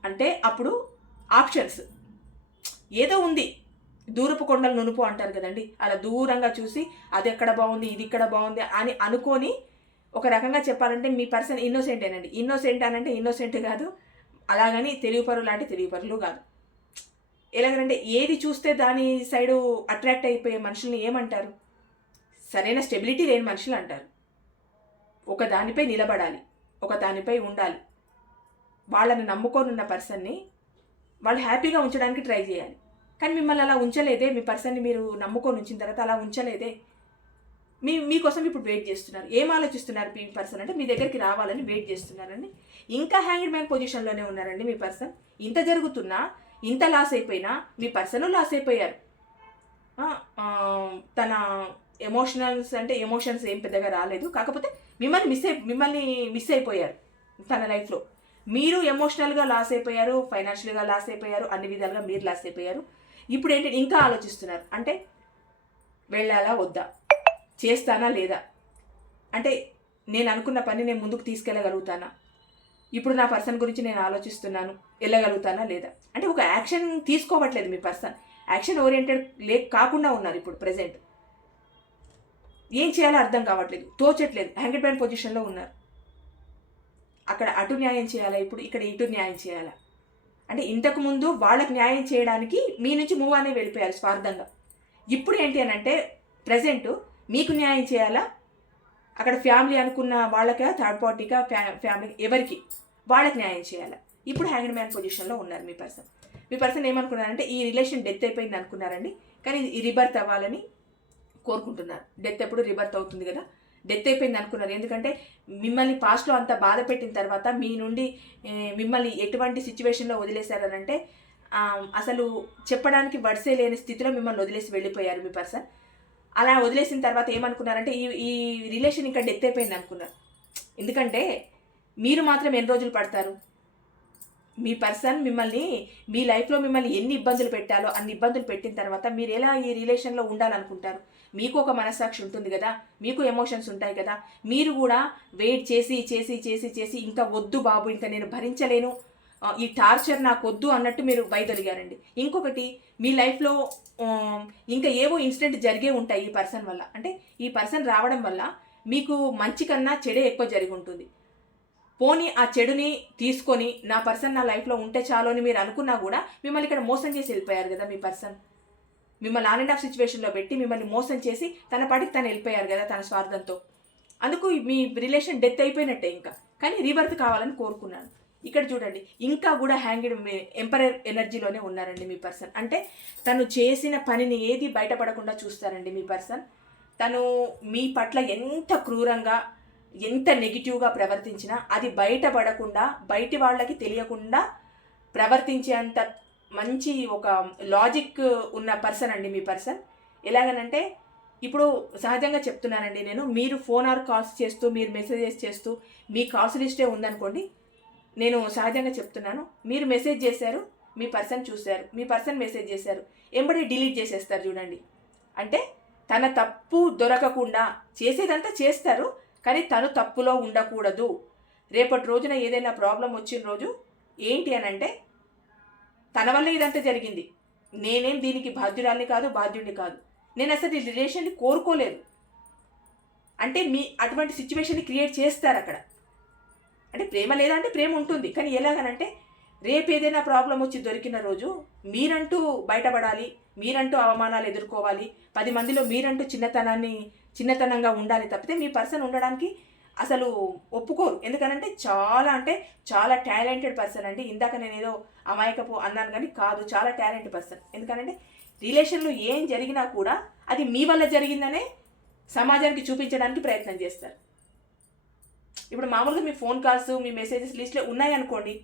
అంటే అప్పుడు ఆప్షన్స్ ఏదో ఉంది, దూరపు కొండలు నునుపు అంటారు కదండి, అలా దూరంగా చూసి అది ఎక్కడ బాగుంది, ఇది ఇక్కడ బాగుంది అని అనుకొని, ఒక రకంగా చెప్పాలంటే మీ పర్సన్ ఇన్నోసెంటేనండి. ఇన్నోసెంట్ అనంటే ఇన్నోసెంట్ కాదు, అలాగని తెలివిపరులు లాంటి తెలివిపరులు కాదు. ఎలాగంటే ఏది చూస్తే దాని సైడు అట్రాక్ట్ అయిపోయే మనుషుల్ని ఏమంటారు? సరైన స్టెబిలిటీ లేని మనుషులు అంటారు. ఒక దానిపై నిలబడాలి, ఒక దానిపై ఉండాలి. వాళ్ళని నమ్ముకోనున్న పర్సన్ని వాళ్ళు హ్యాపీగా ఉంచడానికి ట్రై చేయాలి. కానీ మిమ్మల్ని అలా ఉంచలేదే, మీ పర్సన్ని మీరు నమ్ముకొని ఉంచిన తర్వాత అలా ఉంచలేదే. మీకోసం ఇప్పుడు వెయిట్ చేస్తున్నారు. ఏం ఆలోచిస్తున్నారు మీ పర్సన్ అంటే మీ దగ్గరికి రావాలని వెయిట్ చేస్తున్నారండి. ఇంకా హ్యాంగ్డ్ మ్యాన్ పొజిషన్లోనే ఉన్నారండి మీ పర్సన్. ఇంత జరుగుతున్నా, ఇంత లాస్ అయిపోయినా మీ పర్సన్ లాస్ అయిపోయారు. తన ఎమోషన్స్ ఏం పెద్దగా రాలేదు, కాకపోతే మిమ్మల్ని మిస్ అయిపోయారు తన లైఫ్లో. మీరు ఎమోషనల్గా లాస్ అయిపోయారు, ఫైనాన్షియల్గా లాస్ అయిపోయారు, అన్ని విధాలుగా మీరు లాస్ అయిపోయారు. ఇప్పుడు ఏంటి, ఇంకా ఆలోచిస్తున్నారు. అంటే వెళ్ళాలా వద్దా, చేస్తానా లేదా, అంటే నేను అనుకున్న పని నేను ముందుకు తీసుకెళ్ళగలుగుతానా, ఇప్పుడు నా పర్సన్ గురించి నేను ఆలోచిస్తున్నాను, వెళ్ళగలుగుతానా లేదా. అంటే ఒక యాక్షన్ తీసుకోవట్లేదు మీ పర్సన్, యాక్షన్ ఓరియంటెడ్ కాకుండా ఉన్నారు ఇప్పుడు ప్రజెంట్. ఏం చేయాలో అర్థం కావట్లేదు, తోచట్లేదు, హ్యాంగ్డ్ మ్యాన్ పొజిషన్లో ఉన్నారు. అక్కడ అటు న్యాయం చేయాలా, ఇప్పుడు ఇక్కడ ఇటు న్యాయం చేయాలా. అంటే ఇంతకుముందు వాళ్ళకి న్యాయం చేయడానికి మీ నుంచి మూవ్ అనే వెళ్ళిపోయారు స్వార్థంగా. ఇప్పుడు ఏంటి అని అంటే ప్రజెంట్ మీకు న్యాయం చేయాలా, అక్కడ ఫ్యామిలీ అనుకున్న వాళ్ళకా, థర్డ్ పార్టీకా, ఫ్యామిలీ ఎవరికి వాళ్ళకి న్యాయం చేయాలా. ఇప్పుడు హ్యాంగ్డ్ మ్యాన్ పొజిషన్లో ఉన్నారు మీ పర్సన్. మీ పర్సన్ ఏమనుకున్నారంటే ఈ రిలేషన్ డెత్ అయిపోయింది అనుకున్నారండి, కానీ ఈ రిబర్త్ అవ్వాలని కోరుకుంటున్నారు. డెత్ ఎప్పుడు రిబర్త్ అవుతుంది కదా, డెత్ అయిపోయింది అనుకున్నారు. ఎందుకంటే మిమ్మల్ని పాస్ట్లో అంత బాధ పెట్టిన తర్వాత మీ నుండి మిమ్మల్ని ఎటువంటి సిచ్యువేషన్లో వదిలేశారనంటే అసలు చెప్పడానికి వర్డ్సే లేని స్థితిలో మిమ్మల్ని వదిలేసి వెళ్ళిపోయారు మీ పర్సన్. అలా వదిలేసిన తర్వాత ఏమనుకున్నారంటే ఈ రిలేషన్ ఇంకా డెత్ అయిపోయింది అనుకున్నారు. ఎందుకంటే మీరు మాత్రం ఎన్ని రోజులు పడతారు? మీ పర్సన్ మిమ్మల్ని మీ లైఫ్లో మిమ్మల్ని ఎన్ని ఇబ్బందులు పెట్టాలో అన్ని ఇబ్బందులు పెట్టిన తర్వాత మీరు ఎలా ఈ రిలేషన్లో ఉండాలనుకుంటారు? మీకు ఒక మనస్సాక్షి ఉంటుంది కదా, మీకు ఎమోషన్స్ ఉంటాయి కదా. మీరు కూడా వెయిట్ చేసి చేసి చేసి చేసి ఇంకా వద్దు బాబు, ఇంకా నేను భరించలేను, ఈ టార్చర్ నాకు వద్దు అన్నట్టు మీరు వైదొలిగారండి. ఇంకొకటి, మీ లైఫ్లో ఇంకా ఏవో ఇన్సిడెంట్ జరిగే ఉంటాయి ఈ పర్సన్ వల్ల. అంటే ఈ పర్సన్ రావడం వల్ల మీకు మంచి కన్నా చెడే ఎక్కువ జరిగి ఉంటుంది. పోనీ ఆ చెడుని తీసుకొని నా పర్సన్ నా లైఫ్లో ఉంటే చాలు అని మీరు అనుకున్నా కూడా మిమ్మల్ని ఇక్కడ మోసం చేసి వెళ్ళిపోయారు కదా మీ పర్సన్. మిమ్మల్ని ఆన్ అండ్ ఆఫ్ సిచ్యువేషన్లో పెట్టి మిమ్మల్ని మోసం చేసి తన పాటికి తను వెళ్ళిపోయారు కదా తన స్వార్థంతో. అందుకు మీ రిలేషన్ డెత్ అయిపోయినట్టే ఇంకా. కానీ రీబర్త్ కావాలని కోరుకున్నాను. ఇక్కడ చూడండి, ఇంకా కూడా హ్యాంగిడ్ ఎంపరర్ ఎనర్జీలోనే ఉన్నారండి మీ పర్సన్. అంటే తను చేసిన పనిని ఏది బయటపడకుండా చూస్తారండి మీ పర్సన్. తను మీ పట్ల ఎంత క్రూరంగా ఎంత నెగిటివ్గా ప్రవర్తించినా అది బయటపడకుండా, బయటి వాళ్ళకి తెలియకుండా ప్రవర్తించేంత మంచి ఒక లాజిక్ ఉన్న పర్సన్ అండి మీ పర్సన్. ఎలాగనంటే ఇప్పుడు సహజంగా చెప్తున్నానండి నేను, మీరు ఫోన్ ఆర్ కాల్స్ చేస్తూ మీరు మెసేజెస్ చేస్తూ మీ కాల్స్ లిస్టే ఉందనుకోండి, నేను సహజంగా చెప్తున్నాను, మీరు మెసేజ్ చేశారు, మీ పర్సన్ చూశారు, మీ పర్సన్ మెసేజ్ చేశారు, ఎంబడి డిలీట్ చేసేస్తారు చూడండి. అంటే తన తప్పు దొరకకుండా చేసేదంతా చేస్తారు, కానీ తను తప్పులో ఉండకూడదు. రేపటి రోజున ఏదైనా ప్రాబ్లం వచ్చిన రోజు ఏంటి అని అంటే, తన వల్ల ఇదంతా జరిగింది, నేనేం దీనికి బాధ్యురాల్ని కాదు, బాధ్యుడిని కాదు, నేను అసలు ఈ రిలేషన్ని కోరుకోలేదు అంటే మీ అటువంటి సిచ్యువేషన్ని క్రియేట్ చేస్తారు అక్కడ. అంటే ప్రేమ లేదంటే ప్రేమ ఉంటుంది, కానీ ఎలాగనంటే రేపు ఏదైనా ప్రాబ్లం వచ్చి దొరికిన రోజు మీరంటూ బయటపడాలి, మీరంటూ అవమానాలు ఎదుర్కోవాలి, 10 మందిలో మీరంటూ చిన్నతనంగా ఉండాలి తప్పితే మీ పర్సన్ ఉండడానికి అసలు ఒప్పుకోరు. ఎందుకనంటే చాలా టాలెంటెడ్ పర్సన్ అండి. ఇందాక నేను ఏదో అమాయకపు అన్నాను కానీ కాదు, చాలా టాలెంటెడ్ పర్సన్. ఎందుకనంటే రిలేషన్లో ఏం జరిగినా కూడా అది మీ వల్ల జరిగిందనే సమాజానికి చూపించడానికి ప్రయత్నం చేస్తారు. ఇప్పుడు మామూలుగా మీ ఫోన్ కాల్స్, మీ మెసేజెస్ లిస్ట్లో ఉన్నాయనుకోండి,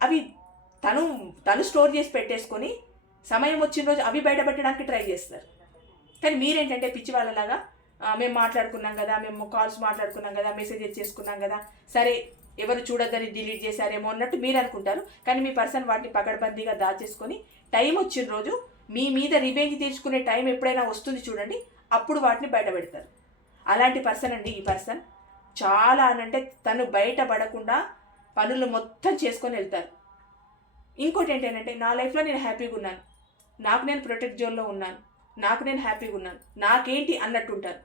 అవి తను స్టోర్ చేసి పెట్టేసుకొని సమయం వచ్చిన రోజు అవి బయటపెట్టడానికి ట్రై చేస్తారు. కానీ మీరేంటంటే పిచ్చి వాళ్ళలాగా మేము మాట్లాడుకున్నాం కదా, మేము కాల్స్ మాట్లాడుకున్నాం కదా, మెసేజెస్ చేసుకున్నాం కదా, సరే ఎవరు చూడొద్దని డిలీట్ చేశారేమో అన్నట్టు మీరు అనుకుంటారు. కానీ మీ పర్సన్ వాటిని పకడ్బందీగా దాచేసుకొని టైం వచ్చిన రోజు మీ మీద రివెంజ్ తీర్చుకునే టైం ఎప్పుడైనా వస్తుంది చూడండి, అప్పుడు వాటిని బయట పెడతారు. అలాంటి పర్సన్ అండి ఈ పర్సన్. చాలా అనంటే తను బయటపడకుండా పనులు మొత్తం చేసుకొని వెళ్తారు. ఇంకోటి ఏంటంటే, నా లైఫ్లో నేను హ్యాపీగా ఉన్నాను, నాకు నేను ప్రొటెక్ట్ జోన్లో ఉన్నాను, నాకు నేను హ్యాపీగా ఉన్నాను, నాకేంటి అన్నట్టుంటారు.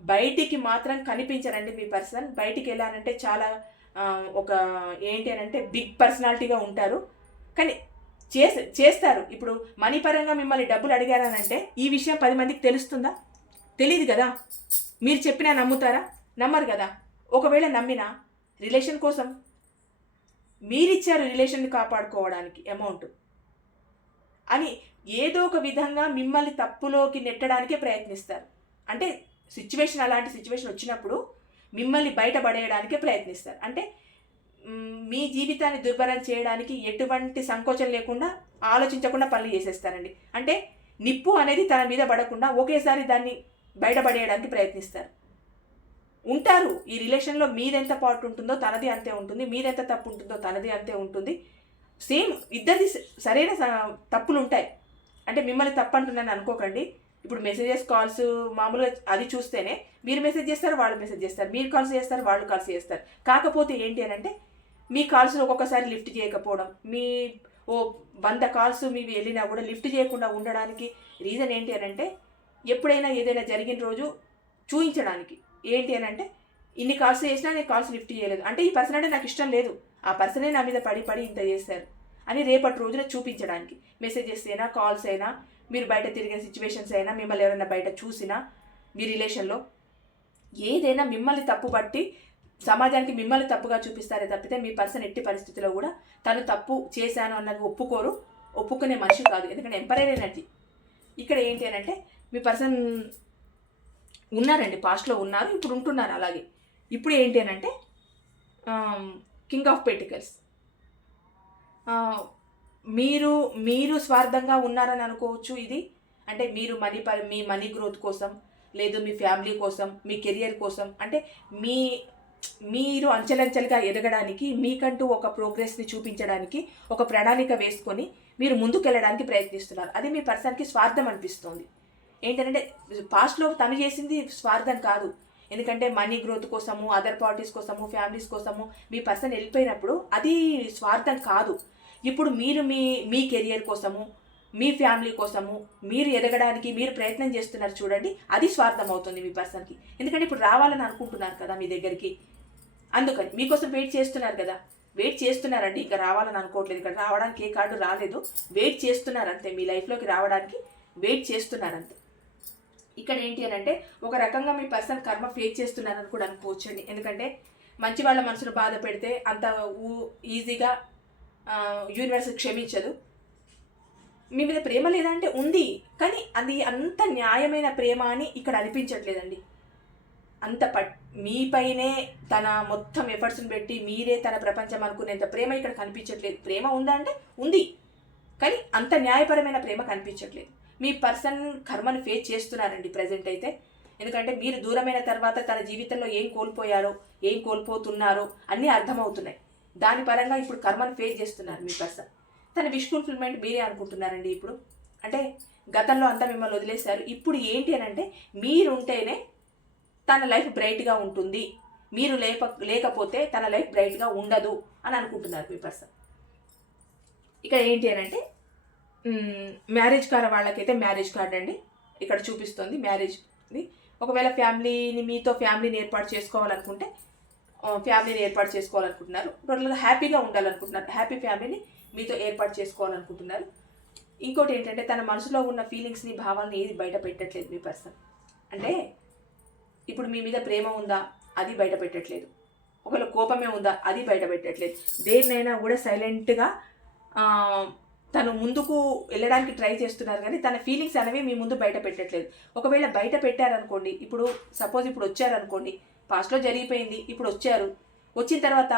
బయటికి మాత్రం కనిపించరండి మీ పర్సన్. బయటికి వెళ్ళానంటే చాలా ఒక ఏంటి అనంటే బిగ్ పర్సనాలిటీగా ఉంటారు, కానీ చేస్తారు. ఇప్పుడు మనీ పరంగా మిమ్మల్ని డబ్బులు అడిగారనంటే ఈ విషయం 10 మందికి తెలుస్తుందా? తెలియదు కదా. మీరు చెప్పినా నమ్ముతారా? నమ్మరు కదా. ఒకవేళ నమ్మినా రిలేషన్ కోసం మీరిచ్చారు రిలేషన్ని కాపాడుకోవడానికి అమౌంట్ అని ఏదో ఒక విధంగా మిమ్మల్ని తప్పులోకి నెట్టడానికే ప్రయత్నిస్తారు. అంటే అలాంటి సిచ్యువేషన్ వచ్చినప్పుడు మిమ్మల్ని బయటపడేయడానికే ప్రయత్నిస్తారు. అంటే మీ జీవితాన్ని దుర్భరం చేయడానికి ఎటువంటి సంకోచం లేకుండా ఆలోచించకుండా పనులు చేసేస్తారండి. అంటే నిప్పు అనేది తన మీద పడకుండా ఒకేసారి దాన్ని బయటపడేయడానికి ప్రయత్నిస్తారు. ఉంటారు ఈ రిలేషన్లో. మీదెంత పార్ట్ ఉంటుందో తనది అంతే ఉంటుంది, మీదెంత తప్పు ఉంటుందో తనది అంతే ఉంటుంది. సేమ్ ఇద్దరిది సరైన తప్పులు ఉంటాయి. అంటే మిమ్మల్ని తప్పు అంటున్నాను అనుకోకండి. ఇప్పుడు మెసేజెస్, కాల్స్ మామూలుగా అది చూస్తేనే మీరు మెసేజ్ చేస్తారు, వాళ్ళు మెసేజ్ చేస్తారు, మీరు కాల్స్ చేస్తారు, వాళ్ళు కాల్స్ చేస్తారు. కాకపోతే ఏంటి అని అంటే మీ కాల్స్ ఒక్కొక్కసారి లిఫ్ట్ చేయకపోవడం, మీ 100 కాల్స్ మీవి వెళ్ళినా కూడా లిఫ్ట్ చేయకుండా ఉండడానికి రీజన్ ఏంటి అని అంటే, ఎప్పుడైనా ఏదైనా జరిగిన రోజు చూపించడానికి. ఏంటి అని అంటే, ఇన్ని కాల్స్ చేసినా నేను కాల్స్ లిఫ్ట్ చేయలేదు అంటే ఈ పర్సన్ అంటే నాకు ఇష్టం లేదు, ఆ పర్సనే నా మీద పడి ఇంత చేశారు అని రేపటి రోజున చూపించడానికి. మెసేజెస్ అయినా, కాల్స్ అయినా, మీరు బయట తిరిగిన సిచ్యువేషన్స్ అయినా, మిమ్మల్ని ఎవరైనా బయట చూసినా, మీ రిలేషన్లో ఏదైనా మిమ్మల్ని తప్పు బట్టి సమాజానికి మిమ్మల్ని తప్పుగా చూపిస్తారే తప్పితే మీ పర్సన్ ఎట్టి పరిస్థితిలో కూడా తను తప్పు చేశాను అన్నది ఒప్పుకునే మనిషి కాదు. ఎందుకంటే ఎంపరర్ ఎనర్జీ ఇక్కడ ఏంటి అని అంటే, మీ పర్సన్ ఉన్నారండి, పాస్ట్లో ఉన్నారు, ఇప్పుడు ఉంటున్నారు అలాగే. ఇప్పుడు ఏంటి అని అంటే కింగ్ ఆఫ్ పెంటికల్స్. మీరు మీరు స్వార్థంగా ఉన్నారని అనుకోవచ్చు ఇది. అంటే మీరు మీ మనీ గ్రోత్ కోసం, లేదు మీ ఫ్యామిలీ కోసం, మీ కెరియర్ కోసం, అంటే మీ మీరు అంచెలంచెలుగా ఎదగడానికి, మీకంటూ ఒక ప్రోగ్రెస్ని చూపించడానికి ఒక ప్రణాళిక వేసుకొని మీరు ముందుకెళ్ళడానికి ప్రయత్నిస్తున్నారు. అది మీ పర్సన్కి స్వార్థం అనిపిస్తుంది. ఏంటంటే పాస్ట్లో తను చేసింది స్వార్థం కాదు. ఎందుకంటే మనీ గ్రోత్ కోసము, అదర్ పార్టీస్ కోసము, ఫ్యామిలీస్ కోసము మీ పర్సన్ వెళ్ళిపోయినప్పుడు అది స్వార్థం కాదు. ఇప్పుడు మీరు మీ మీ కెరియర్ కోసము, మీ ఫ్యామిలీ కోసము మీరు ఎదగడానికి మీరు ప్రయత్నం చేస్తున్నారు చూడండి, అది స్వార్థం అవుతుంది మీ పర్సన్కి. ఎందుకంటే ఇప్పుడు రావాలని అనుకుంటున్నారు కదా మీ దగ్గరికి, అందుకని మీకోసం వెయిట్ చేస్తున్నారు కదా. వెయిట్ చేస్తున్నారండి, ఇంకా రావాలని అనుకోవట్లేదు. ఇక్కడ రావడానికి ఏ కార్డు రాలేదు, వెయిట్ చేస్తున్నారంతే. మీ లైఫ్లోకి రావడానికి వెయిట్ చేస్తున్నారంతే. ఇక్కడ ఏంటి అని అంటే ఒక రకంగా మీ పర్సన్ కర్మ ఫేస్ చేస్తున్నారని కూడా అనుకోవచ్చండి. ఎందుకంటే మంచి వాళ్ళ మనసును బాధ పెడితే అంత ఈజీగా యూనివర్స్ క్షమించదు. మీ మీద ప్రేమ లేదంటే ఉంది, కానీ అది అంత న్యాయమైన ప్రేమ అని ఇక్కడ అనిపించట్లేదండి. అంత మీపైనే తన మొత్తం ఎఫర్ట్స్ని పెట్టి మీరే తన ప్రపంచం అనుకునేంత ప్రేమ ఇక్కడ కనిపించట్లేదు. ప్రేమ ఉందా అంటే ఉంది, కానీ అంత న్యాయపరమైన ప్రేమ కనిపించట్లేదు. మీ పర్సన్ కర్మను ఫేస్ చేస్తున్నారండి ప్రజెంట్ అయితే. ఎందుకంటే మీరు దూరమైన తర్వాత తన జీవితంలో ఏం కోల్పోయారో, ఏం కోల్పోతున్నారో అన్నీ అర్థమవుతున్నాయి. దాని పరంగా ఇప్పుడు కర్మను ఫేస్ చేస్తున్నారు మీ పర్సన్. తన విష్ ఫుల్ఫిల్మెంట్ మీరే అనుకుంటున్నారండి ఇప్పుడు. అంటే గతంలో అంతా మిమ్మల్ని వదిలేశారు. ఇప్పుడు ఏంటి అని అంటే మీరుంటేనే తన లైఫ్ బ్రైట్గా ఉంటుంది, మీరు లేకపోతే తన లైఫ్ బ్రైట్గా ఉండదు అని అనుకుంటున్నారు మీ పర్సన్. ఇక్కడ ఏంటి అని అంటే మ్యారేజ్ కార్డ్ వాళ్ళకైతే మ్యారేజ్ కార్డ్ అండి ఇక్కడ చూపిస్తుంది మ్యారేజ్ది. ఒకవేళ మీతో ఫ్యామిలీని ఏర్పాటు చేసుకోవాలనుకుంటే ఫ్యామిలీని ఏర్పాటు చేసుకోవాలనుకుంటున్నారు. టోటల్గా హ్యాపీగా ఉండాలనుకుంటున్నారు, హ్యాపీ ఫ్యామిలీని మీతో ఏర్పాటు చేసుకోవాలనుకుంటున్నారు. ఇంకోటి ఏంటంటే తన మనసులో ఉన్న ఫీలింగ్స్ని, భావాలని ఏది బయట పెట్టట్లేదు మీ పర్సన్. అంటే ఇప్పుడు మీ మీద ప్రేమ ఉందా అది బయట పెట్టట్లేదు, ఒకవేళ కోపమే ఉందా అది బయట పెట్టట్లేదు. దేన్నైనా కూడా సైలెంట్గా తను ముందుకు వెళ్ళడానికి ట్రై చేస్తున్నారు, కానీ తన ఫీలింగ్స్ అనేవి మీ ముందు బయట పెట్టట్లేదు. ఒకవేళ బయట పెట్టారనుకోండి, ఇప్పుడు సపోజ్ ఇప్పుడు వచ్చారనుకోండి, పాస్ట్లో జరిగిపోయింది, ఇప్పుడు వచ్చారు, వచ్చిన తర్వాత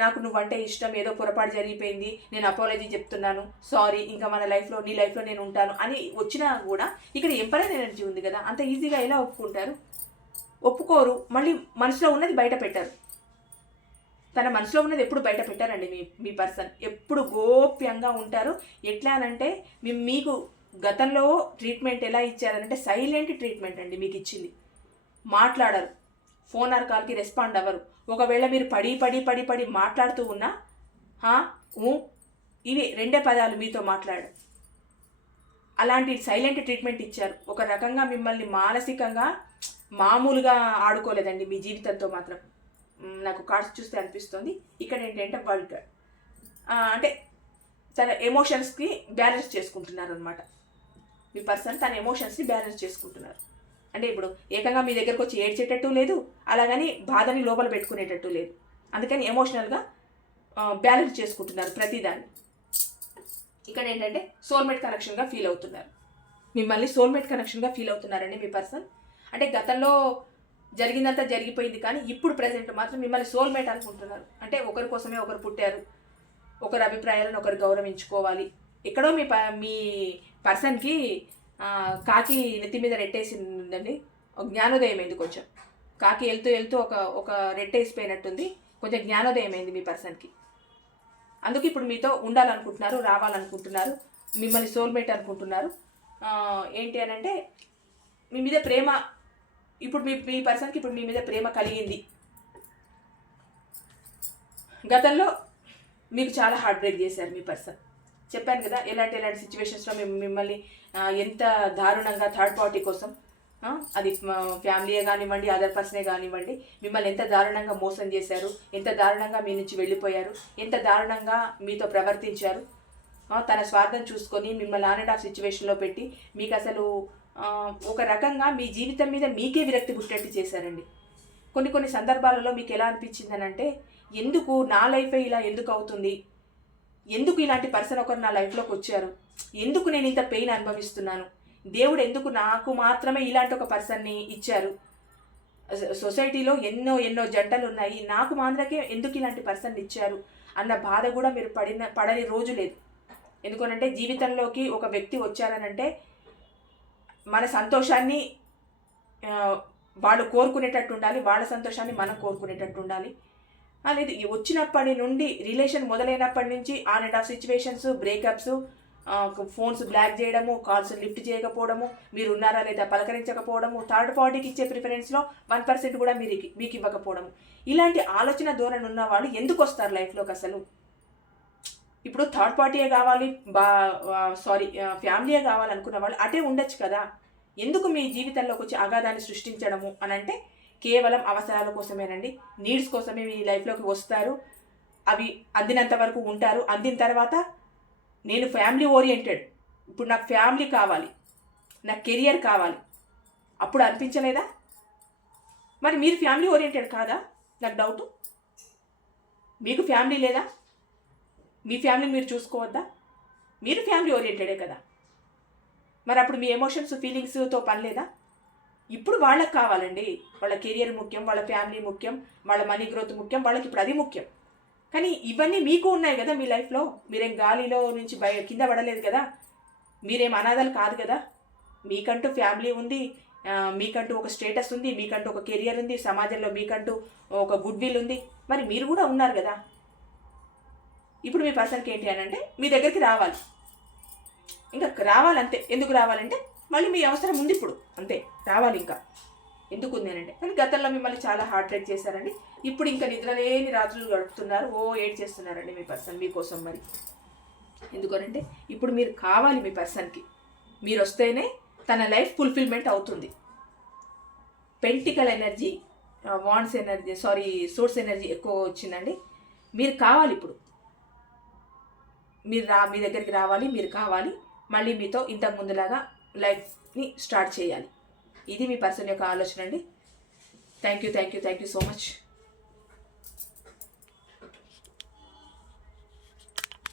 నాకు నువ్వంటే ఇష్టం, ఏదో పొరపాటు జరిగిపోయింది, నేను అపాలజీ చెప్తున్నాను, సారీ, ఇంకా నీ లైఫ్లో నేను ఉంటాను అని వచ్చినా కూడా ఇక్కడ ఎంపైర్ ఎనర్జీ ఉంది కదా, అంత ఈజీగా ఎలా ఒప్పుకుంటారు? ఒప్పుకోరు. మళ్ళీ మనసులో ఉన్నది బయట పెట్టారు. తన మనసులో ఉన్నది ఎప్పుడు బయట పెట్టారండి మీ పర్సన్. ఎప్పుడు గోప్యంగా ఉంటారు. ఎట్లా అనంటే మీకు గతంలో ట్రీట్మెంట్ ఎలా ఇచ్చారనంటే సైలెంట్ ట్రీట్మెంట్ అండి మీకు ఇచ్చింది. మాట్లాడరు, ఫోన్ ఆర్ కాల్కి రెస్పాండ్ అవ్వరు. ఒకవేళ మీరు పడి మాట్లాడుతూ ఉన్నా ఇవి రెండే పదాలు మీతో మాట్లాడు. అలాంటి సైలెంట్ ట్రీట్మెంట్ ఇచ్చారు. ఒక రకంగా మిమ్మల్ని మానసికంగా మామూలుగా ఆడుకోలేదండి మీ జీవితంతో మాత్రం. నాకు కార్డ్స్ చూస్తే అనిపిస్తుంది. ఇక్కడ ఏంటంటే వరల్డ్ కార్డ్ అంటే తన ఎమోషన్స్కి బ్యాలెన్స్ చేసుకుంటున్నారు అనమాట. మీ పర్సన్ తన ఎమోషన్స్ని బ్యాలెన్స్ చేసుకుంటున్నారు. అంటే ఇప్పుడు ఏకంగా మీ దగ్గరకు వచ్చి ఏడ్చేటట్టు లేదు, అలాగని బాధని లోపల పెట్టుకునేటట్టు లేదు. అందుకని ఎమోషనల్గా బ్యాలెన్స్ చేసుకుంటున్నారు ప్రతిదాన్ని. ఇక్కడ ఏంటంటే సోల్మేట్ కనెక్షన్గా ఫీల్ అవుతున్నారు. మిమ్మల్ని సోల్మేట్ కనెక్షన్గా ఫీల్ అవుతున్నారండి మీ పర్సన్. అంటే గతంలో జరిగిందంతా జరిగిపోయింది, కానీ ఇప్పుడు ప్రజెంట్ మాత్రం మిమ్మల్ని సోల్మేట్ అనుకుంటున్నారు. అంటే ఒకరి కోసమే ఒకరు పుట్టారు, ఒకరి అభిప్రాయాలను ఒకరు గౌరవించుకోవాలి. ఎక్కడో మీ పర్సన్కి కాకి నెత్తి మీద రెట్టేసిందండి. జ్ఞానోదయం అయింది కొంచెం. కాకి వెళ్తూ ఒక రెట్టేసిపోయినట్టుంది, కొంచెం జ్ఞానోదయం అయింది మీ పర్సన్కి. అందుకే ఇప్పుడు మీతో ఉండాలనుకుంటున్నారు, రావాలనుకుంటున్నారు, మిమ్మల్ని సోల్మేట్ అనుకుంటున్నారు. ఏంటి అని అంటే మీ మీద ప్రేమ ఇప్పుడు మీ పర్సన్కి ఇప్పుడు మీ మీద ప్రేమ కలిగింది. గతంలో మీకు చాలా హార్ట్ బ్రేక్ చేశారు మీ పర్సన్. చెప్పాను కదా ఎలాంటి సిచ్యువేషన్స్లో మిమ్మల్ని ఎంత దారుణంగా థర్డ్ పార్టీ కోసం, అది ఫ్యామిలీయే కానివ్వండి, అదర్ పర్సనే కానివ్వండి, మిమ్మల్ని ఎంత దారుణంగా మోసం చేశారు, ఎంత దారుణంగా మీ నుంచి వెళ్ళిపోయారు, ఎంత దారుణంగా మీతో ప్రవర్తించారు. తన స్వార్థం చూసుకొని మిమ్మల్ని ఆన్ అండ్ ఆఫ్ సిచ్యువేషన్లో పెట్టి మీకు అసలు ఒక రకంగా మీ జీవితం మీద మీకే విరక్తి పుట్టేట్టు చేశారండి. కొన్ని సందర్భాలలో మీకు ఎలా అనిపించిందని అంటే ఎందుకు నా లైఫే ఇలా ఎందుకు అవుతుంది, ఎందుకు ఇలాంటి పర్సన్ ఒకరు నా లైఫ్లోకి వచ్చారు, ఎందుకు నేను ఇంత పెయిన్ అనుభవిస్తున్నాను, దేవుడు ఎందుకు నాకు మాత్రమే ఇలాంటి ఒక పర్సన్ని ఇచ్చారు, సొసైటీలో ఎన్నో ఎన్నో జంటలు ఉన్నాయి, నాకు మాత్రమే ఎందుకు ఇలాంటి పర్సన్ ఇచ్చారు అన్న బాధ కూడా మీరు పడని రోజు లేదు. ఎందుకనంటే జీవితంలోకి ఒక వ్యక్తి వచ్చారనంటే మన సంతోషాన్ని వాళ్ళు కోరుకునేటట్టు ఉండాలి, వాళ్ళ సంతోషాన్ని మనం కోరుకునేటట్టు ఉండాలి. లేదు వచ్చినప్పటి నుండి రిలేషన్ మొదలైనప్పటి నుంచి on and off situations, breakups, phones block చేయడము, కాల్స్ లిఫ్ట్ చేయకపోవడము, మీరు ఉన్నారా లేదా పలకరించకపోవడము, థర్డ్ పార్టీకి ఇచ్చే ప్రిఫరెన్స్లో 1% కూడా మీకు ఇవ్వకపోవడము, ఇలాంటి ఆలోచన ధోరణి ఉన్న వాళ్ళు ఎందుకు వస్తారు లైఫ్లోకి అసలు? ఇప్పుడు థర్డ్ పార్టీయే కావాలి, ఫ్యామిలీయే కావాలనుకున్న వాళ్ళు అటే ఉండొచ్చు కదా. ఎందుకు మీ జీవితంలోకి వచ్చి అగాధాన్ని సృష్టించడము అని అంటే కేవలం అవసరాల కోసమేనండి, నీడ్స్ కోసమే మీ లైఫ్లోకి వస్తారు. అవి అందినంత వరకు ఉంటారు. అందిన తర్వాత నేను ఫ్యామిలీ ఓరియంటెడ్, ఇప్పుడు నాకు ఫ్యామిలీ కావాలి, నాకు కెరియర్ కావాలి, అప్పుడు అనిపించలేదా? మరి మీరు ఫ్యామిలీ ఓరియంటెడ్ కాదా? నాకు డౌటు. మీకు ఫ్యామిలీ లేదా? మీ ఫ్యామిలీని మీరు చూసుకోవద్దా? మీరు ఫ్యామిలీ ఓరియంటెడే కదా. మరి అప్పుడు మీ ఎమోషన్స్, ఫీలింగ్స్తో పని లేదా? ఇప్పుడు వాళ్ళకి కావాలండి, వాళ్ళ కెరియర్ ముఖ్యం, వాళ్ళ ఫ్యామిలీ ముఖ్యం, వాళ్ళ మనీ గ్రోత్ ముఖ్యం, వాళ్ళకి ఇప్పుడు అది ముఖ్యం. కానీ ఇవన్నీ మీకు ఉన్నాయి కదా మీ లైఫ్లో. మీరేం గాలిలో నుంచి కింద పడలేదు కదా, మీరేం అనాథాలు కాదు కదా. మీకంటూ ఫ్యామిలీ ఉంది, మీకంటూ ఒక స్టేటస్ ఉంది, మీకంటూ ఒక కెరియర్ ఉంది, సమాజంలో మీకంటూ ఒక గుడ్ విల్ ఉంది. మరి మీరు కూడా ఉన్నారు కదా. ఇప్పుడు మీ పర్సన్కి ఏంటి అని అంటే మీ దగ్గరికి రావాలి, ఇంకా రావాలంతే. ఎందుకు రావాలంటే మళ్ళీ మీ అవసరం ఉంది ఇప్పుడు, అంతే, రావాలి. ఇంకా ఎందుకు ఉంది అని అంటే, కానీ గతంలో మిమ్మల్ని చాలా హార్ట్ రేట్ చేశారండి. ఇప్పుడు ఇంకా నిద్రలేని రాత్రులు గడుపుతున్నారు, ఏడ్ చేస్తున్నారండి మీ పర్సన్ మీకోసం. మరి ఎందుకనంటే ఇప్పుడు మీరు కావాలి మీ పర్సన్కి, మీరు వస్తేనే తన లైఫ్ ఫుల్ఫిల్మెంట్ అవుతుంది. Pentacle energy, wands energy, source energy ఎక్కువ వచ్చిందండి. మీరు కావాలి ఇప్పుడు, మీ దగ్గరికి రావాలి, మీరు కావాలి, మళ్ళీ మీతో ఇంతకు ముందులాగా లైఫ్ని స్టార్ట్ చేయాలి. ఇది మీ పర్సన్ యొక్క ఆలోచన అండి. Thank you so much.